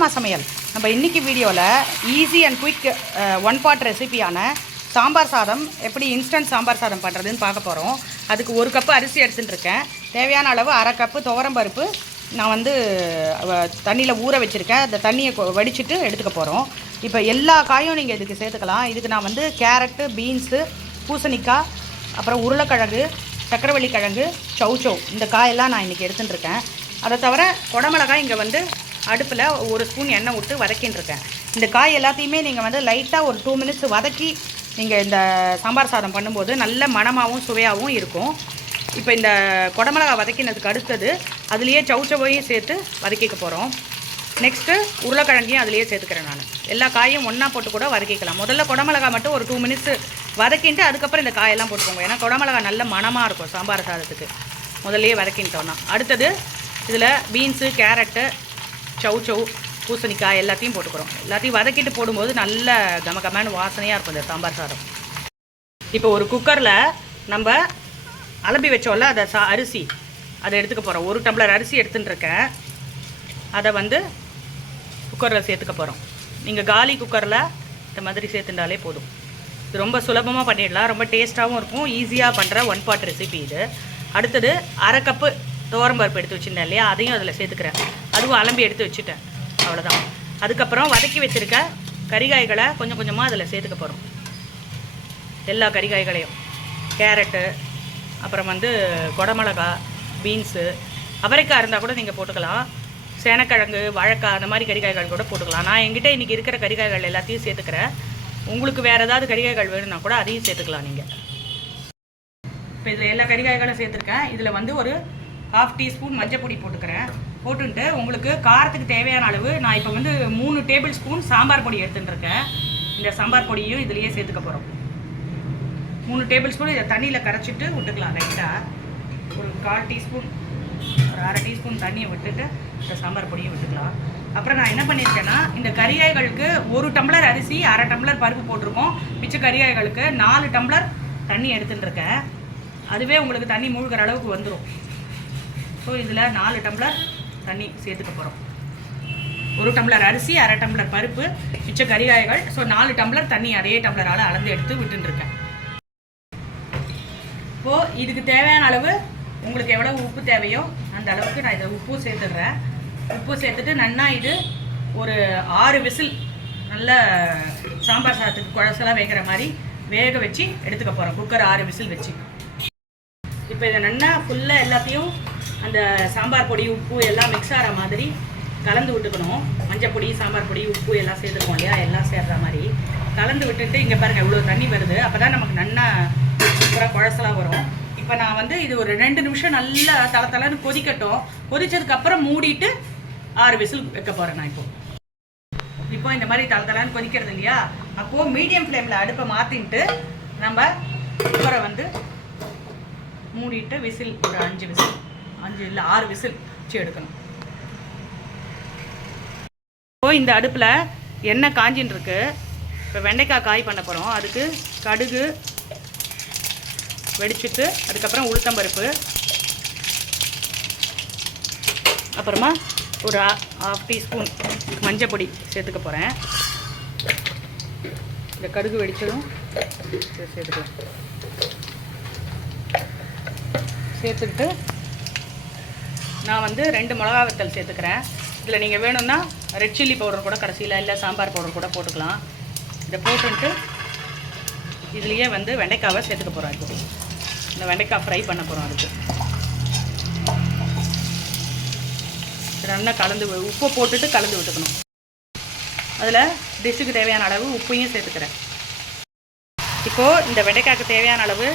அம்மா சமையல். நம்ம இன்றைக்கி வீடியோவில் easy and quick one pot ரெசிபியான சாம்பார் சாதம் எப்படி இன்ஸ்டன்ட் சாம்பார் சாதம் பண்ணுறதுன்னு பார்க்க போகிறோம். அதுக்கு 1 கப்பு அரிசி எடுத்துகிட்டு இருக்கேன். தேவையான அளவு 1/2 கப்பு துவரம்பருப்பு நான் வந்து தண்ணியில் ஊற வச்சுருக்கேன். அந்த தண்ணியை வடிச்சிட்டு எடுத்துக்க போகிறோம். இப்போ எல்லா காயும் நீங்கள் இதுக்கு சேர்த்துக்கலாம். இதுக்கு நான் வந்து கேரட்டு, பீன்ஸு, பூசணிக்காய், அப்புறம் உருளைக்கிழங்கு, சக்கரவள்ளி கிழங்கு, சௌச்சௌ இந்த காயெல்லாம் நான் இன்றைக்கி எடுத்துகிட்டு இருக்கேன். அதை தவிர குடமிளகாய் இங்கே வந்து அடுப்பில் 1 ஸ்பூன் எண்ணெய் விட்டு வதக்கின்றிருக்கேன். இந்த காய் எல்லாத்தையுமே நீங்கள் வந்து லைட்டாக ஒரு 2 மினிட்ஸ் வதக்கி நீங்கள் இந்த சாம்பார் சாதம் பண்ணும்போது நல்ல மணமாகவும் சுவையாகவும் இருக்கும். இப்போ இந்த குடமிளகாய் வதக்கினதுக்கு அடுத்தது அதுலேயே சௌச்சவையும் சேர்த்து வதக்கிக்க போகிறோம். நெக்ஸ்ட்டு உருளைக்கிழங்கையும் அதுலேயே சேர்த்துக்கிறேன். நான் எல்லா காயும் ஒன்றா போட்டு கூட வதக்கிக்கலாம். முதல்ல குடமிளகாய் மட்டும் ஒரு 2 மினிட்ஸ் வதக்கிட்டு அதுக்கப்புறம் இந்த காயெல்லாம் போட்டுக்கோங்க. ஏன்னா குடமிளகாய் நல்ல மணமாக இருக்கும் சாம்பார் சாதத்துக்கு முதல்லையே வதக்கிட்டோன்னா. அடுத்தது இதில் பீன்ஸு, கேரட்டு, சௌச்சௌ, பூசணிக்காய் எல்லாத்தையும் போட்டுக்கிறோம். எல்லாத்தையும் வதக்கிட்டு போடும்போது நல்ல கமகமான வாசனையாக இருக்கும் இந்த சாம்பார் சாதம். இப்போ ஒரு குக்கரில் நம்ம அலம்பி வச்சோம்ல அதை அரிசி அதை எடுத்துக்க போகிறோம். 1 டம்ளர் அரிசி எடுத்துகிட்டு இருக்கேன். அதை வந்து குக்கரில் சேர்த்துக்க போகிறோம். நீங்கள் காலி குக்கரில் இந்த மாதிரி சேர்த்துட்டாலே போதும். இது ரொம்ப சுலபமாக பண்ணிடலாம். ரொம்ப டேஸ்ட்டாகவும் இருக்கும். ஈஸியாக பண்ணுற ஒன் பாட் ரெசிபி இது. அடுத்தது 1/2 கப்பு துவரம்பருப்பு எடுத்து வச்சுருந்தேன் இல்லையா, அதையும் அதில் சேர்த்துக்கிறேன். அதுவும் அலம்பி எடுத்து வச்சுட்டேன். அவ்வளோதான். அதுக்கப்புறம் வதக்கி வச்சுருக்க கறிகாய்களை கொஞ்சம் கொஞ்சமாக அதில் சேர்த்துக்க போகிறோம். எல்லா கறிகாய்களையும், கேரட்டு, அப்புறம் வந்து குடமிளகாய், பீன்ஸு, அவரைக்காய் இருந்தால் கூட நீங்கள் போட்டுக்கலாம். சேனக்கிழங்கு, வாழைக்காய் அந்த மாதிரி கறிகாய்கள் கூட போட்டுக்கலாம். நான் என்கிட்ட இன்றைக்கி இருக்கிற கறிகாய்கள் எல்லாத்தையும் சேர்த்துக்கிறேன். உங்களுக்கு வேறு ஏதாவது கறிகாய்கள் வேணும்னா கூட அதையும் சேர்த்துக்கலாம் நீங்கள். இப்போ இதில் எல்லா கறிகாய்களும் சேர்த்துருக்கேன். இதில் வந்து ஒரு 1/2 டீஸ்பூன் மஞ்சள் பொடி போட்டுக்கிறேன். போட்டுட்டு உங்களுக்கு காரத்துக்கு தேவையான அளவு நான் இப்போ வந்து 3 டேபிள் ஸ்பூன் சாம்பார் பொடி எடுத்துகிட்டு இருக்கேன். இந்த சாம்பார் பொடியும் இதுலேயே சேர்த்துக்க போகிறோம். 3 டேபிள் ஸ்பூன் இதை தண்ணியில் கரைச்சிட்டு விட்டுக்கலாம். லைட்டாக ஒரு 1/4 டீஸ்பூன், ஒரு 1/2 டீஸ்பூன் தண்ணியை விட்டுட்டு இந்த சாம்பார் பொடியை விட்டுக்கலாம். அப்புறம் நான் என்ன பண்ணியிருக்கேன்னா, இந்த கறிகாய்களுக்கு 1 டம்ளர் அரிசி, 1/2 டம்ளர் பருப்பு போட்டிருக்கோம். மிச்ச கறிகாய்களுக்கு 4 டம்ளர் தண்ணி எடுத்துகிட்டு இருக்கேன். அதுவே உங்களுக்கு தண்ணி மூழ்கிற அளவுக்கு வந்துடும். ஸோ இதில் 4 டம்ளர் தண்ணி சேர்த்துக்க போகிறோம். 1 டம்ளர் அரிசி, 1/2 டம்ளர் பருப்பு, மிச்ச கறிகாய்கள். ஸோ 4 டம்ளர் தண்ணி அதே டம்ளரால் அளந்து எடுத்து விட்டுருக்கேன். இப்போது இதுக்கு தேவையான அளவு உங்களுக்கு எவ்வளோ உப்பு தேவையோ அந்த அளவுக்கு நான் இதை உப்பு சேர்த்துடுறேன். உப்பு சேர்த்துட்டு நன்னா இது ஒரு 6 விசில் நல்ல சாம்பார் சாதத்துக்கு குழசெல்லாம் வேகிற மாதிரி வேக வச்சு எடுத்துக்க போகிறோம். குக்கர் 6 விசில் வச்சு. இப்போ இதை நன்னா ஃபுல்லாக எல்லாத்தையும் அந்த சாம்பார் பொடி, உப்பு எல்லாம் மிக்ஸ் ஆகிற மாதிரி கலந்து விட்டுக்கணும். மஞ்சள் பொடி, சாம்பார் பொடி, உப்பு எல்லாம் சேர்த்துருக்கோம் இல்லையா, எல்லாம் சேர்ற மாதிரி கலந்து விட்டுட்டு இங்கே பாருங்கள் இவ்வளோ தண்ணி வருது. அப்போ தான் நமக்கு நன்னா சூப்பராக குழசெல்லாம் வரும். இப்போ நான் வந்து இது ஒரு 2 நிமிஷம் நல்லா தளன்னு கொதிக்கட்டும். கொதிச்சதுக்கப்புறம் மூடிட்டு 6 விசில் வைக்க போகிறேன் நான். இப்போ இந்த மாதிரி தளன்னு கொதிக்கிறது இல்லையா, அப்போது மீடியம் ஃப்ளேமில் அடுப்பை மாற்றிட்டு நம்ம குக்கரை வந்து மூடிட்டு விசில் ஒரு 5 விசில், 5 இல்லை 6 விசில் வச்சு எடுக்கணும். இப்போது இந்த அடுப்பில் எண்ணெய் காஞ்சின்னு இருக்கு. இப்போ வெண்டைக்காய் காய் பண்ண போகிறோம். அதுக்கு கடுகு வெடிச்சிட்டு அதுக்கப்புறம் உளுத்தம்பருப்பு, அப்புறமா ஒரு 1/2 டீஸ்பூன் மஞ்சள் பொடி சேர்த்துக்க போகிறேன். இந்த கடுகு வெடிச்சதும் சேர்த்துக்கலாம். சேர்த்துக்கிட்டு நான் வந்து 2 மிளகா வத்தல் சேர்த்துக்கிறேன். இதில் நீங்கள் வேணும்னா ரெட் சில்லி பவுடர் கூட கடைசியில், இல்லை சாம்பார் பவுடர் கூட போட்டுக்கலாம். இதை போட்டுட்டு இதுலேயே வந்து வெண்டைக்காவை சேர்த்துக்க போகிறோம். இப்போ இந்த வெண்டைக்காய் ஃப்ரை பண்ண போகிறோம். அதுக்கு நல்லா கலந்து உப்பை போட்டுட்டு கலந்து விட்டுக்கணும். அதில் டிஷ்ஷுக்கு தேவையான அளவு உப்பையும் சேர்த்துக்கிறேன். இப்போது இந்த வெண்டைக்காய்க்கு தேவையான அளவு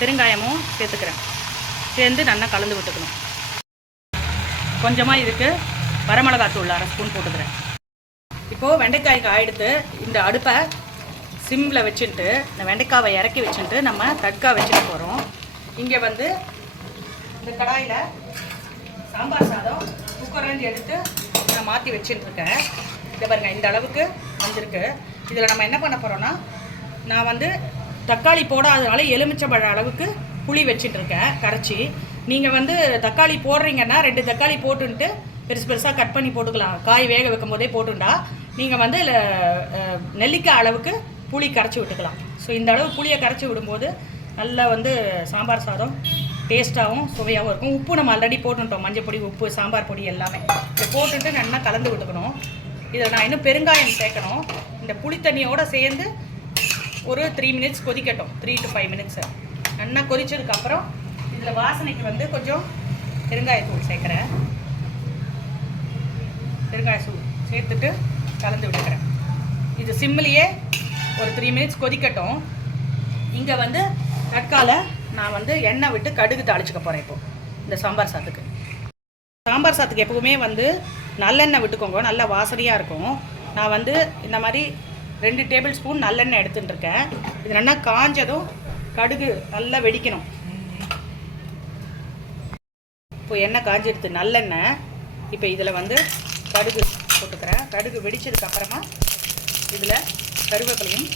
பெருங்காயமும் சேர்த்துக்கிறேன். சேர்ந்து நல்லா கலந்து விட்டுக்கணும். கொஞ்சமாக இதுக்கு வரமிளகாத்தூள் 1/2 ஸ்பூன் போட்டுக்கிறேன். இப்போது வெண்டைக்காய்க்கு ஆகிடுத்து. இந்த அடுப்பை சிம்மில் வச்சுட்டு இந்த வெண்டைக்காவை இறக்கி வச்சுட்டு நம்ம தட்காய் வச்சுட்டு போகிறோம். இங்கே வந்து இந்த கடாயில் சாம்பார் சாதம் குக்கர்லேருந்து எடுத்து நான் மாற்றி வச்சுட்டுருக்கேன். இதை பாருங்கள் இந்த அளவுக்கு வந்திருக்கு. இதில் நம்ம என்ன பண்ண போகிறோன்னா, நான் வந்து தக்காளி போடாதனால எலுமிச்சம்பழ அளவுக்கு புளி வச்சுட்டுருக்கேன் கரைச்சி. நீங்கள் வந்து தக்காளி போடுறீங்கன்னா 2 தக்காளி போட்டுன்ட்டு பெருசு பெருசாக கட் பண்ணி போட்டுக்கலாம். காய் வேக வைக்கும் போதே போட்டுண்டா நீங்கள் வந்து நெல்லிக்காய் அளவுக்கு புளி கரைச்சி விட்டுக்கலாம். ஸோ இந்த அளவு புளியை கரைச்சி விடும்போது நல்லா வந்து சாம்பார் சாதம் டேஸ்ட்டாகவும் சுவையாகவும் இருக்கும். உப்பு நம்ம ஆல்ரெடி போட்டுட்டோம், மஞ்சள் பொடி, உப்பு, சாம்பார் பொடி எல்லாமே. இதை போட்டுட்டு நல்லா கலந்து விட்டுக்கணும். இதில் நான் இன்னும் பெருங்காயம் சேர்க்கணும். இந்த புளி தண்ணியோடு சேர்ந்து ஒரு 3 மினிட்ஸ் கொதிக்கட்டும். 3 to 5 மினிட்ஸ் நல்லா கொதிச்சதுக்கப்புறம் இதில் வாசனைக்கு வந்து கொஞ்சம் பெருங்காயத்தூள் சேர்க்குறேன். பெருங்காயத்தூள் சேர்த்துட்டு கலந்து விட்டுக்கிறேன். இது சிம்மிலேயே ஒரு 3 மினிட்ஸ் கொதிக்கட்டும். இங்கே வந்து தட்கால நான் வந்து எண்ணெய் விட்டு கடுகு தாளிச்சுக்க போகிறேன். இப்போது இந்த சாம்பார் சாதத்துக்கு எப்பவுமே வந்து நல்லெண்ணெய் விட்டுக்கோங்க, நல்ல வாசனையாக இருக்கும். நான் வந்து இந்த மாதிரி 2 டேபிள் ஸ்பூன் நல்லெண்ணெய் எடுத்துட்டுருக்கேன். இது நல்லா காஞ்சதும் கடுகு நல்லா வெடிக்கணும். இப்போ எண்ணெய் காஞ்சிடுது நல்லெண்ணெய். இப்போ இதில் வந்து கடுகு போட்டுக்கிறேன். கடுகு வெடிச்சதுக்கப்புறமா இதில் கருவேப்பிலையும்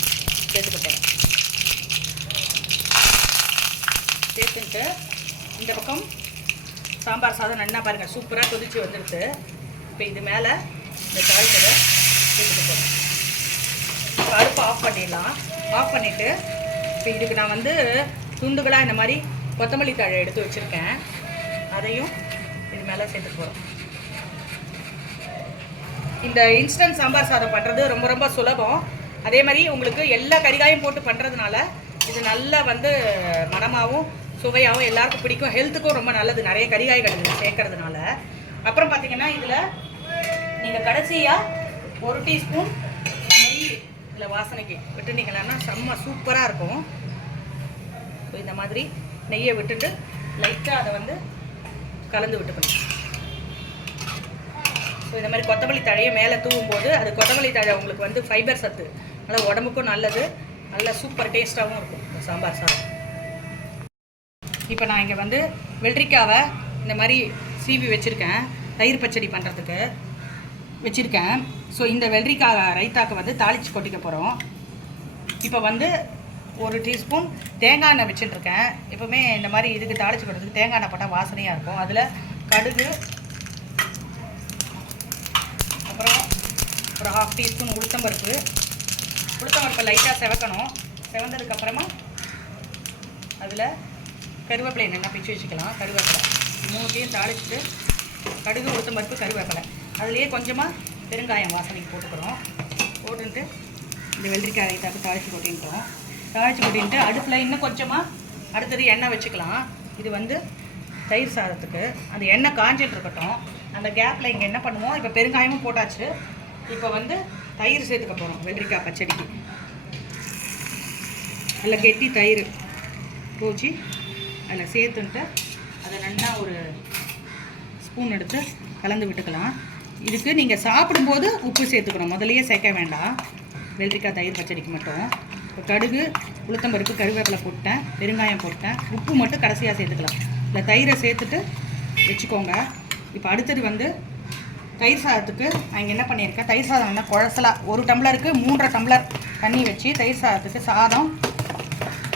சேர்த்துக்கிட்டேன். சேர்த்துட்டு இந்த பக்கம் சாம்பார் சாதம் நல்லா பாருங்கள் சூப்பராக கொதிச்சு வந்துடுது. இப்போ இது மேலே இந்த தாளிச்சதை சேர்த்துட்டு போகிறேன். இப்போ அடுப்பு ஆஃப் பண்ணிடலாம். ஆஃப் பண்ணிவிட்டு இப்போ இதுக்கு நான் வந்து துண்டுகளாக இந்த மாதிரி கொத்தமல்லி தழை எடுத்து வச்சுருக்கேன். அதையும் இது மேலே சேர்த்து போகிறோம். இந்த இன்ஸ்டன்ட் சாம்பார் சாதம் பண்ணுறது ரொம்ப ரொம்ப சுலபம். அதே மாதிரி உங்களுக்கு எல்லா கறிகாயும் போட்டு பண்ணுறதுனால இது நல்லா வந்து மணமாகவும் சுவையாகவும் எல்லாருக்கும் பிடிக்கும். ஹெல்த்துக்கும் ரொம்ப நல்லது நிறைய கறிகாய்கள் இதில் சேர்க்கறதுனால. அப்புறம் பார்த்தீங்கன்னா இதில் நீங்கள் கடைசியாக 1 டீஸ்பூன் நெய் இதில் வாசனைக்கு விட்டுனீங்கன்னா செம்ம சூப்பராக இருக்கும். ஸோ இந்த மாதிரி நெய்யை விட்டுட்டு லைட்டாக அதை வந்து கலந்து விட்டுக்கணும். ஸோ இந்த மாதிரி கொத்தமல்லி தழையை மேலே தூவும்போது அது கொத்தமல்லி தழை உங்களுக்கு வந்து ஃபைபர் சத்து, நல்லா உடம்புக்கும் நல்லது, நல்லா சூப்பர் டேஸ்ட்டாகவும் இருக்கும் இந்த சாம்பார் சாதம். இப்போ நான் இங்கே வந்து வெள்ளரிக்காவை இந்த மாதிரி சீவி வச்சுருக்கேன், தயிர் பச்சடி பண்ணுறதுக்கு வச்சுருக்கேன். ஸோ இந்த வெள்ளரிக்காய் ரைத்தாக்கு வந்து தாளித்து கொட்டிக்க போகிறோம். இப்போ வந்து 1 டீஸ்பூன் தேங்காய் எண்ணெய் வச்சுட்டுருக்கேன். எப்போவுமே இந்த மாதிரி இதுக்கு தாளித்து கொட்டுறதுக்கு தேங்காய் எண்ணெய் போட்டால் வாசனையாக இருக்கும். அதில் கடுகு, அப்புறம் ஒரு 1/2 டீஸ்பூன் உளுத்தம்பருப்பு லைட்டாக செவக்கணும். செவந்ததுக்கப்புறமா அதில் கருவேப்பிலை நல்லா பிச்சு வச்சுக்கலாம். கருவேப்பிலை 3த்தையும் தாளிச்சுட்டு கடுகு, உளுத்தம்பருப்பு, கருவேப்பிலை அதுலேயே கொஞ்சமாக பெருங்காயம் வாசனைக்கு போட்டுக்கிறோம். போட்டுட்டு இந்த வெள்ளரிக்காய் ரைத்தாக்கு தாளித்து கொட்டின்ட்டு அடுப்பில் இன்னும் கொஞ்சமாக அடுத்தது எண்ணெய் வச்சுக்கலாம். இது வந்து தயிர் சாதத்துக்கு அந்த எண்ணெய் காஞ்சிட்டு இருக்கட்டும். அந்த கேப்பில் இங்கே என்ன பண்ணுவோம், இப்போ பெருங்காயமும் போட்டாச்சு. இப்போ வந்து தயிர் சேர்த்துக்க போகிறோம். வெள்ளரிக்காய் பச்சடிக்கு நல்லா கெட்டி தயிர் போச்சு அதில் சேர்த்துன்ட்டு அதை நல்லா ஒரு ஸ்பூன் எடுத்து கலந்து விட்டுக்கலாம். இதுக்கு நீங்கள் சாப்பிடும்போது உப்பு சேர்த்துக்கணும், முதலையே சேர்க்க வேண்டாம். வெள்ளரிக்காய் தயிர் பச்சடிக்கு மட்டும் இப்போ கடுகு, உளுத்தம்பருப்பு, கருவேப்பிலை போட்டேன், பெருங்காயம் போட்டேன், உப்பு மட்டும் கடைசியாக சேர்த்துக்கலாம். இல்லை தயிரை சேர்த்துட்டு வச்சுக்கோங்க. இப்போ அடுத்தது வந்து தயிர் சாதத்துக்கு நான் இங்கே என்ன பண்ணியிருக்கேன், தயிர் சாதம் என்ன குழசலாக 1 டம்ளருக்கு 3.5 டம்ளர் தண்ணி வச்சு தயிர் சாதத்துக்கு சாதம்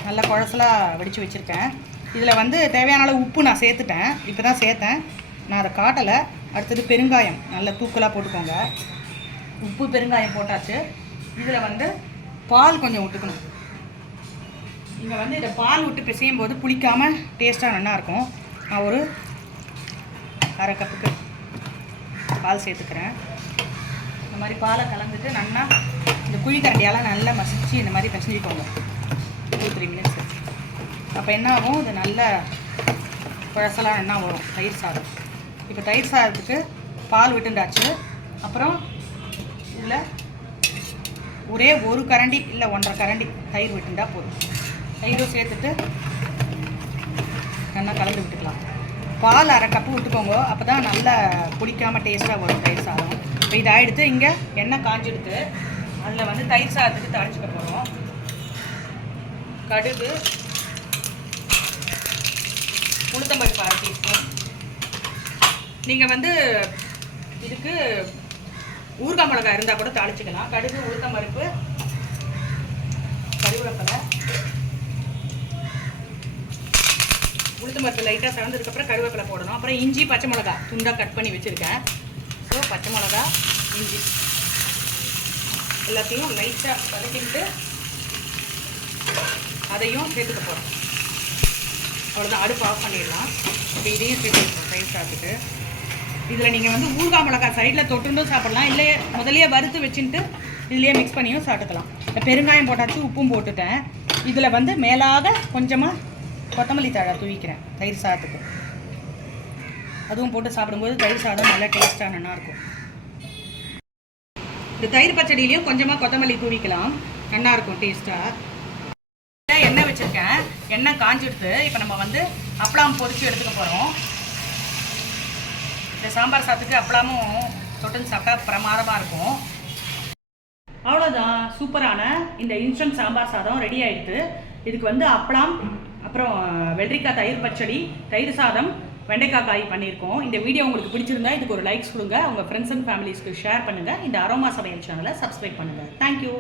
நல்லா குழசலாக வடித்து வச்சுருக்கேன். இதில் வந்து தேவையான அளவு உப்பு நான் சேர்த்துட்டேன். இப்போ தான் சேர்த்தேன், நான் அதை காட்டலை. அடுத்தது பெருங்காயம் நல்லா தூக்கலாக போட்டுக்கோங்க. உப்பு பெருங்காயம் போட்டாச்சு. இதில் வந்து பால் கொஞ்சம் விட்டுக்கணும். இங்கே வந்து இதை பால் விட்டு பிசையும் போது புளிக்காமல் டேஸ்ட்டாக நல்லாயிருக்கும். நான் ஒரு 1/2 கப்புக்கு பால் சேர்த்துக்கிறேன். இந்த மாதிரி பாலை கலந்துட்டு நல்லா இந்த குழிக்கரண்டியால் நல்லா மசிச்சு இந்த மாதிரி பிசைஞ்சிக்கோங்க 2-3 மினிட்ஸ். அப்போ என்ன ஆகும், இது நல்ல குழசலாக என்ன வரும் தயிர் சாதம். இப்போ தயிர் சாதத்துக்கு பால் விட்டுண்டாச்சு. அப்புறம் இதில் ஒரே 1 கரண்டி இல்லை 1.5 கரண்டி தயிர் விட்டுண்டா போதும். தயிரும் சேர்த்துட்டு நல்லா கலந்து விட்டுக்கலாம். பால் 1/2 கப்பு விட்டுக்கோங்க, அப்போ தான் நல்லா குடிக்காமல் டேஸ்ட்டாக வரும் தயிர் சாதம். இப்போ இதை எடுத்து இங்கே எண்ணெய் காஞ்சிடுது. அதில் வந்து தயிர் சாதத்துக்கு தாளிச்சுக்க போகிறோம். கடுகு, உளுத்தம்பருப்பு 1/2 டீஸ்பூன். நீங்கள் வந்து இதுக்கு ஊறுகாய் மிளகாய் இருந்தால் கூட தாளிச்சுக்கலாம். கடுகு, உளுத்தம்பருப்பு, கருவேப்பிலை, உளுத்தம்பருப்பு லைட்டாக செவந்ததுக்கப்புறம் கருவேப்பிலை போடணும். அப்புறம் இஞ்சி, பச்சை மிளகாய் துண்டாக கட் பண்ணி வச்சுருக்கேன், ஸோ பச்சை மிளகா, இஞ்சி எல்லாத்தையும் லைட்டாக வதக்கிட்டு அதையும் சேர்த்துக்க போகிறோம். அவ்வளோதான், அடுப்பு ஆஃப் பண்ணிடலாம். இப்போ இதையும் சேர்த்துக்கணும் தயிர் சாதத்துக்கு. இதில் நீங்கள் வந்து ஊறுகாய் மிளகா சைடில் தொட்டுண்டும் சாப்பிட்லாம், இல்லை முதலையே வறுத்து வச்சுட்டு இதுலேயே மிக்ஸ் பண்ணியும் சாப்பிட்டுக்கலாம். பெருங்காயம் போட்டாச்சு, உப்பும் போட்டுட்டேன். இதில் வந்து மேலாக கொஞ்சமாக கொத்தமல்லி தழை தூவிக்கிறேன் தயிர் சாதத்துக்கு. அதுவும் போட்டு சாப்பிடும்போது தயிர் சாதம் நல்லா டேஸ்ட்டாக நல்லாயிருக்கும். இந்த தயிர் பச்சடியிலையும் கொஞ்சமாக கொத்தமல்லி தூவிக்கலாம், நல்லாயிருக்கும் டேஸ்ட்டாக. எண்ணெய் வச்சுருக்கேன், எண்ணெய் காஞ்சிடுது. இப்போ நம்ம வந்து அப்பளம் பொரிச்சு எடுத்துக்க போகிறோம். இந்த சாம்பார் சாதத்துக்கு அப்பளமும் தொட்டுன்னு சாப்பிட்டா பிரமாதமாக இருக்கும். அவ்வளோதான், சூப்பரான இந்த இன்ஸ்டன்ட் சாம்பார் சாதம் ரெடி ஆகிடுது. இதுக்கு வந்து அப்பளம், அப்புறம் வெள்ளரிக்காய் தயிர் பச்சடி, தயிர் சாதம், வெண்டைக்காய் காய் பண்ணியிருக்கோம். இந்த வீடியோ உங்களுக்கு பிடிச்சிருந்தா இதுக்கு ஒரு லைக்ஸ் கொடுங்க, உங்கள் ஃப்ரெண்ட்ஸ் அண்ட் ஃபேமிலிஸ்க்கு ஷேர் பண்ணுங்கள். இந்த அரோமா சமையல் சேனலை சப்ஸ்கிரைப் பண்ணுங்கள். தேங்க்யூ.